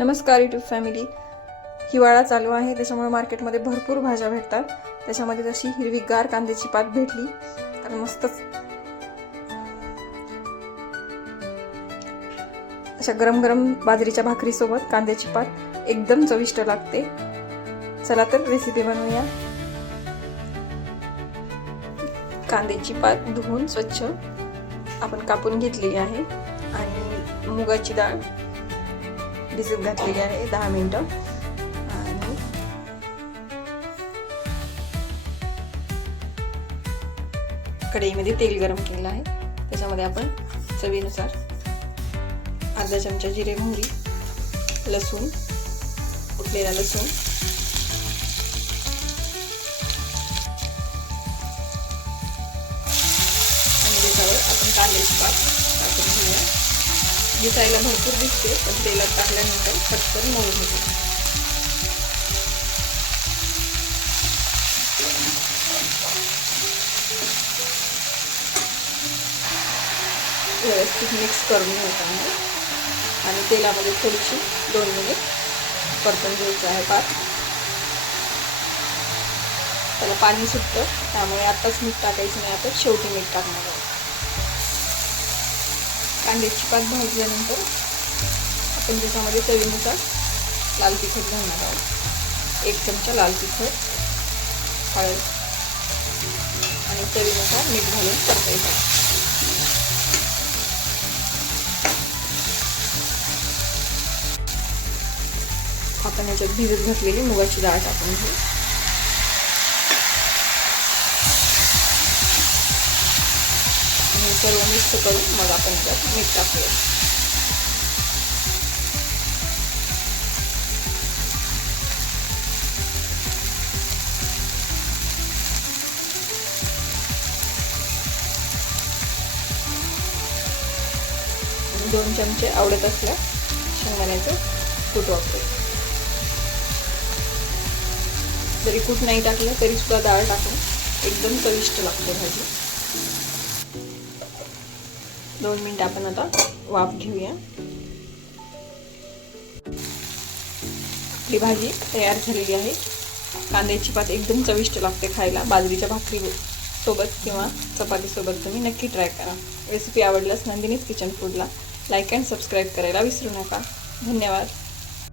नमस्कार YouTube family. हिवाळा चालू आहे, त्याच्यामुळे मार्केटमध्ये भरपूर भाज्या भेटतात. त्याच्यामध्ये जशी हिरवीगार कांद्याची पात भेटली तर मस्तच अशा गरम गरम बाजरीच्या भाकरीसोबत कांद्याची पात एकदम चविष्ट लागते. चला तर रेसिपी बनवूया. कांद्याची पात धुवून स्वच्छ आपण कापून घेतलेली आहे आणि मुगाची डाळ भिजत घातलेली आहे 10 मिनिटं. आणि कढईमध्ये तेल गरम केलेलं आहे. त्याच्यामध्ये आपण चवीनुसार अर्धा चमचा जिरे, मोहरी, लसूण, कुटलेला लसूण, आणि त्याच्यावर आपण कांद्याची पात टाकून घेऊया. दिसायला भरपूर दिसते पण तेलात टाकल्यानंतर पटकन मऊ होते. व्यवस्थित मिक्स करून घ्यायचं आहे आणि तेलामध्ये थोडीशी 2 मिनिट परतून घ्यायचं आहे पात. त्याला पाणी सुटतं, त्यामुळे आताच मीठ टाकायचं नाही, आता शेवटी मीठ टाकणार आहोत. कांद्याची पात भाजल्यानंतर आपण त्याच्यामध्ये चवीनुसार लाल तिखट घालणार आहोत. 1 चमचा लाल तिखट, हळद आणि चवीनुसार मीठ घालून परतायचं. आपण याच्यात भिजत घातलेली मुगाची डाळ टाकून घेऊ. सर्व मिक्स करून मग आपण याच्यात मीठ टाकूया. आणि 2 चमचे आवडत असल्या शेंगदाण्याचं कूट वापरू. जरी कूट नाही टाकलं तरी सुद्धा डाळ टाकून एकदम चविष्ट लागते भाजी. 2 मिनिट आपण आता वाफ घेऊया. आपली भाजी तयार झालेली आहे. कांद्याची पात एकदम चविष्ट लागते खायला. बाजरीच्या भाकरी सोबत किंवा चपाती सोबत तुम्ही नक्की ट्राय करा. रेसिपी आवडल्यास नंदिनीज किचन फूडला लाईक अँड सबस्क्राईब करायला विसरू नका. धन्यवाद.